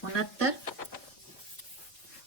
69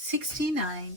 69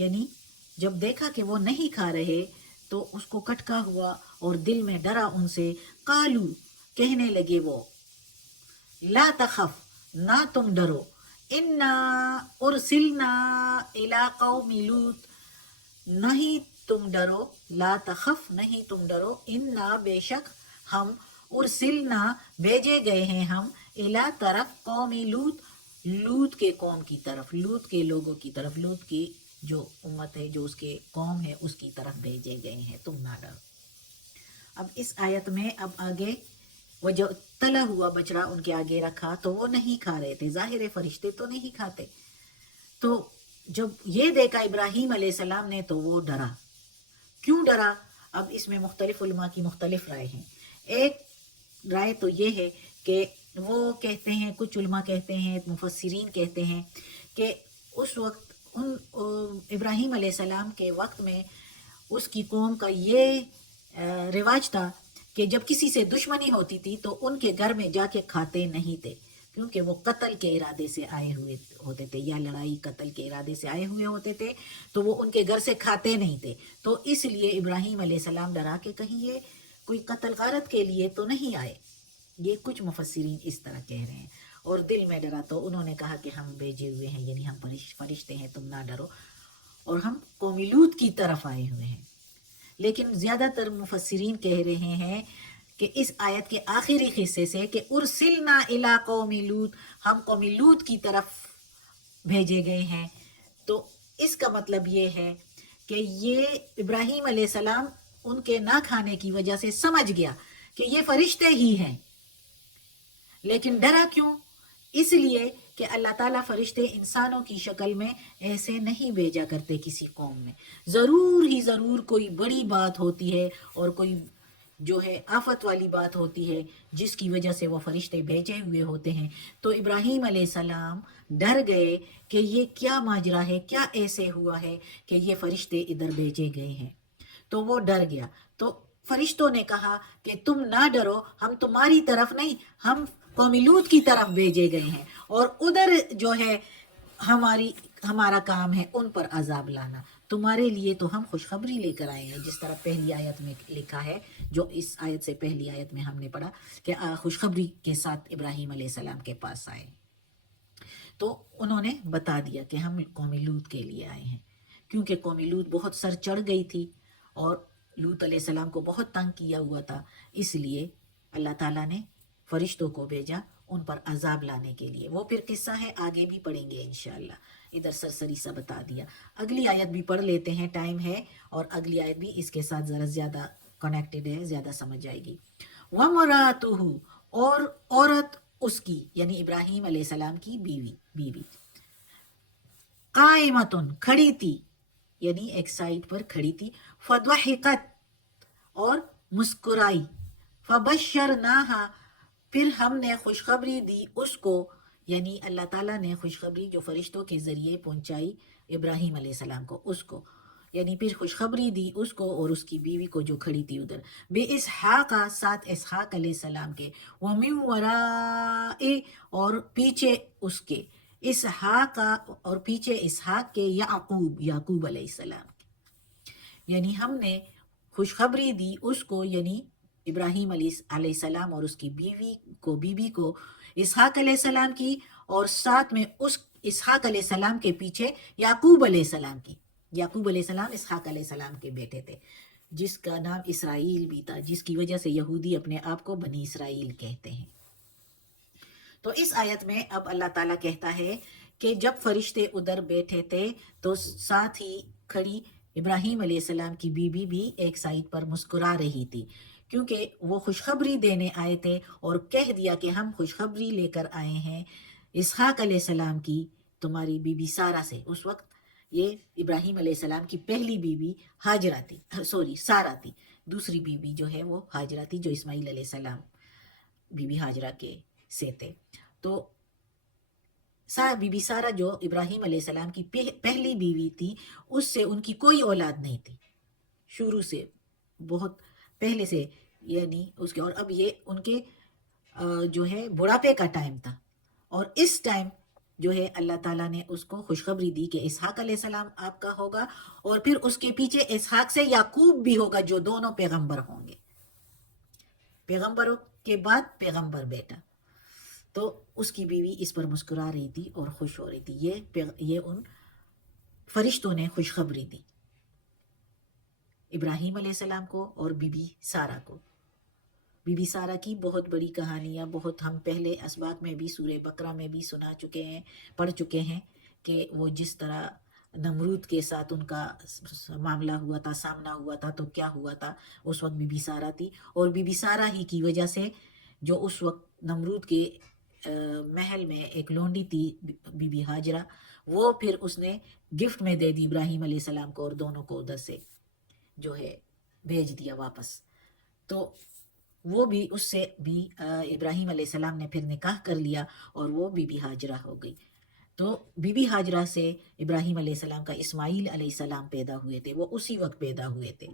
یعنی جب دیکھا کہ وہ نہیں کھا رہے تو اس کو کٹکا ہوا اور دل میں ڈرا ان سے. قالو کہنے لگے وہ لا تخف نہ تم ڈرو انا ارسلنا الی قوم لوط نہیں تم ڈرو لا تخف نہیں تم ڈرو انا بے شک ہم ارسلنا بھیجے گئے ہیں ہم الی طرف قوم لوط لوط کے قوم کی طرف لوط کے لوگوں کی طرف لوط کی جو امت ہے جو اس کے قوم ہے اس کی طرف بھیجے گئے ہیں تم نہ ڈرو. اب اس آیت میں اب آگے وہ جو تلا ہوا بچڑا ان کے آگے رکھا تو وہ نہیں کھا رہے تھے. ظاہر فرشتے تو نہیں کھاتے. تو جب یہ دیکھا ابراہیم علیہ السلام نے تو وہ ڈرا. کیوں ڈرا؟ اب اس میں مختلف علماء کی مختلف رائے ہیں. ایک رائے تو یہ ہے کہ وہ کہتے ہیں، کچھ علماء کہتے ہیں، مفسرین کہتے ہیں کہ اس وقت ان ابراہیم علیہ السلام کے وقت میں اس کی قوم کا یہ رواج تھا کہ جب کسی سے دشمنی ہوتی تھی تو ان کے گھر میں جا کے کھاتے نہیں تھے، کیونکہ وہ قتل کے ارادے سے آئے ہوئے ہوتے تھے یا لڑائی قتل کے ارادے سے آئے ہوئے ہوتے تھے، تو وہ ان کے گھر سے کھاتے نہیں تھے. تو اس لیے ابراہیم علیہ السلام ڈرا کہ کہیں یہ کوئی قتل غارت کے لیے تو نہیں آئے. یہ کچھ مفسرین اس طرح کہہ رہے ہیں. اور دل میں ڈرا تو انہوں نے کہا کہ ہم بھیجے ہوئے ہیں، یعنی ہم فرشتے ہیں، تم نہ ڈرو، اور ہم قوم لوط کی طرف آئے ہوئے ہیں. لیکن زیادہ تر مفسرین کہہ رہے ہیں کہ اس آیت کے آخری حصے سے کہ ارسلنا الی قوم لوط، ہم قوم لوط کی طرف بھیجے گئے ہیں، تو اس کا مطلب یہ ہے کہ یہ ابراہیم علیہ السلام ان کے نہ کھانے کی وجہ سے سمجھ گیا کہ یہ فرشتے ہی ہیں. لیکن ڈرا کیوں؟ اس لیے کہ اللہ تعالیٰ فرشتے انسانوں کی شکل میں ایسے نہیں بھیجا کرتے کسی قوم میں. ضرور ہی ضرور کوئی بڑی بات ہوتی ہے اور کوئی جو ہے آفت والی بات ہوتی ہے جس کی وجہ سے وہ فرشتے بھیجے ہوئے ہوتے ہیں. تو ابراہیم علیہ السلام ڈر گئے کہ یہ کیا ماجرا ہے، کیا ایسے ہوا ہے کہ یہ فرشتے ادھر بھیجے گئے ہیں. تو وہ ڈر گیا. تو فرشتوں نے کہا کہ تم نہ ڈرو، ہم تمہاری طرف نہیں، ہم قوم لوط کی طرف بھیجے گئے ہیں، اور ادھر جو ہے ہمارا کام ہے ان پر عذاب لانا. تمہارے لیے تو ہم خوشخبری لے کر آئے ہیں، جس طرح پہلی آیت میں لکھا ہے، جو اس آیت سے پہلی آیت میں ہم نے پڑھا کہ خوشخبری کے ساتھ ابراہیم علیہ السلام کے پاس آئے. تو انہوں نے بتا دیا کہ ہم قوم لوط کے لیے آئے ہیں، کیونکہ قوم لوط بہت سر چڑھ گئی تھی اور لوط علیہ السلام کو بہت تنگ کیا ہوا تھا. اس لیے اللہ تعالیٰ نے فرشتوں کو بھیجا ان پر عذاب لانے کے لیے. وہ پھر قصہ ہے، آگے بھی پڑھیں گے انشاءاللہ. ادھر سرسری سا بتا دیا. اگلی آیت بھی پڑھ لیتے ہیں، ٹائم ہے، اور اگلی آیت بھی اس کے ساتھ ذرا زیادہ کنیکٹڈ ہے، زیادہ سمجھ آئے گی. وَمَرَاتُهُ اور عورت اس کی، یعنی ابراہیم علیہ السلام کی بیوی قائمتن کھڑی تھی، یعنی ایک سائڈ پر کھڑی تھی. فضحکت اور مسکرائی. فبشرناها پھر ہم نے خوشخبری دی اس کو، یعنی اللہ تعالیٰ نے خوشخبری جو فرشتوں کے ذریعے پہنچائی ابراہیم علیہ السلام کو، اس کو یعنی پھر خوشخبری دی اس کو اور اس کی بیوی کو جو کھڑی تھی ادھر. بے اسحاق ساتھ اسحاق علیہ السلام کے، ومن وراء اور پیچھے اس کے اسحاق اور پیچھے اسحاق کے یعقوب علیہ السلام کے. یعنی ہم نے خوشخبری دی اس کو، یعنی ابراہیم علیہ السلام اور اس کی بیوی کو اسحاق علیہ السلام کی، اور ساتھ میں اس اسحاق علیہ السلام کے پیچھے یعقوب علیہ السلام کی. یعقوب علیہ السلام اسحاق علیہ السلام کے بیٹے تھے، جس کا نام اسرائیل بھی تھا، جس کی وجہ سے یہودی اپنے آپ کو بنی اسرائیل کہتے ہیں. تو اس آیت میں اب اللہ تعالیٰ کہتا ہے کہ جب فرشتے ادھر بیٹھے تھے تو ساتھ ہی کھڑی ابراہیم علیہ السلام کی بیوی بھی ایک سائڈ پر مسکرا رہی تھی، کیونکہ وہ خوشخبری دینے آئے تھے اور کہہ دیا کہ ہم خوشخبری لے کر آئے ہیں اسحاق علیہ السلام کی تمہاری بیوی سارہ سے. اس وقت یہ ابراہیم علیہ السلام کی پہلی بیوی ہاجرہ تھی، سارہ تھی. دوسری بیوی جو ہے وہ ہاجرہ تھی، جو اسماعیل علیہ السلام بیوی ہاجرہ کے سے تھے. تو بی بی سارہ جو ابراہیم علیہ السلام کی پہلی بیوی تھی، اس سے ان کی کوئی اولاد نہیں تھی شروع سے، بہت پہلے سے، یعنی اس کے. اور اب یہ ان کے جو ہے بڑھاپے کا ٹائم تھا، اور اس ٹائم جو ہے اللہ تعالیٰ نے اس کو خوشخبری دی کہ اسحاق علیہ السلام آپ کا ہوگا، اور پھر اس کے پیچھے اسحاق سے یعقوب بھی ہوگا، جو دونوں پیغمبر ہوں گے، پیغمبروں کے بعد پیغمبر بیٹا۔ تو اس کی بیوی اس پر مسکرا رہی تھی اور خوش ہو رہی تھی۔ یہ ان فرشتوں نے خوشخبری دی ابراہیم علیہ السلام کو اور بی بی سارہ کو۔ بی بی سارہ کی بہت بڑی کہانیاں بہت ہم پہلے اسباق میں بھی، سورہ بقرہ میں بھی سنا چکے ہیں، پڑھ چکے ہیں کہ وہ جس طرح نمرود کے ساتھ ان کا معاملہ ہوا تھا، سامنا ہوا تھا، تو کیا ہوا تھا۔ اس وقت بی بی سارہ تھی، اور بی بی سارہ ہی کی وجہ سے جو اس وقت نمرود کے محل میں ایک لونڈی تھی بی بی ہاجرہ، وہ پھر اس نے گفٹ میں دے دی ابراہیم علیہ السلام کو، اور دونوں کو ادھر سے جو ہے بھیج دیا واپس۔ تو وہ بھی اس سے بھی ابراہیم علیہ السلام نے پھر نکاح کر لیا، اور وہ بی بی ہاجرہ ہو گئی۔ تو بی بی ہاجرہ سے ابراہیم علیہ السلام کا اسماعیل علیہ السلام پیدا ہوئے تھے، وہ اسی وقت پیدا ہوئے تھے،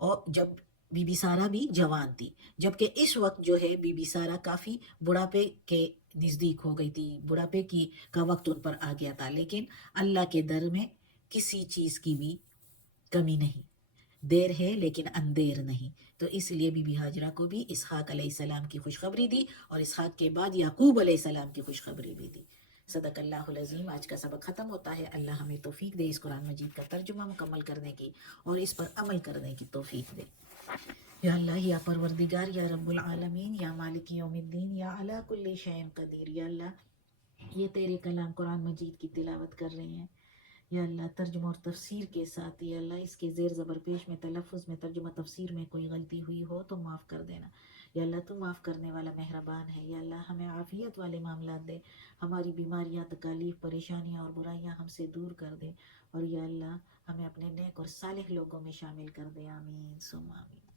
اور جب بی بی سارہ بھی جوان تھی، جبکہ اس وقت جو ہے بی بی سارہ کافی بڑھاپے کے نزدیک ہو گئی تھی، بڑھاپے کا وقت ان پر آ گیا تھا، لیکن اللہ کے در میں کسی چیز کی بھی کمی نہیں، دیر ہے لیکن اندیر نہیں۔ تو اس لیے بی بی ہاجرہ کو بھی اسحاق علیہ السلام کی خوشخبری دی، اور اسحاق کے بعد یعقوب علیہ السلام کی خوشخبری بھی دی۔ صدق اللہ العظیم۔ آج کا سبق ختم ہوتا ہے۔ اللہ ہمیں توفیق دے اس قرآن مجید کا ترجمہ مکمل کرنے کی اور اس پر عمل کرنے کی توفیق دے۔ یا اللہ، یا پروردگار، یا رب العالمین، یا مالک یوم الدین، یا علی کل شیء قدیر، یا اللہ یہ تیرے کلام قرآن مجید کی تلاوت کر رہے ہیں، یا اللہ ترجمہ اور تفسیر کے ساتھ، یا اللہ اس کے زیر زبر پیش میں، تلفظ میں، ترجمہ تفسیر میں کوئی غلطی ہوئی ہو تو معاف کر دینا، یا اللہ تو معاف کرنے والا مہربان ہے۔ یا اللہ ہمیں عافیت والے معاملات دے، ہماری بیماریاں، تکالیف، پریشانیاں اور برائیاں ہم سے دور کر دے، اور یا اللہ ہمیں اپنے نیک اور صالح لوگوں میں شامل کر دے۔ آمین ثم آمین۔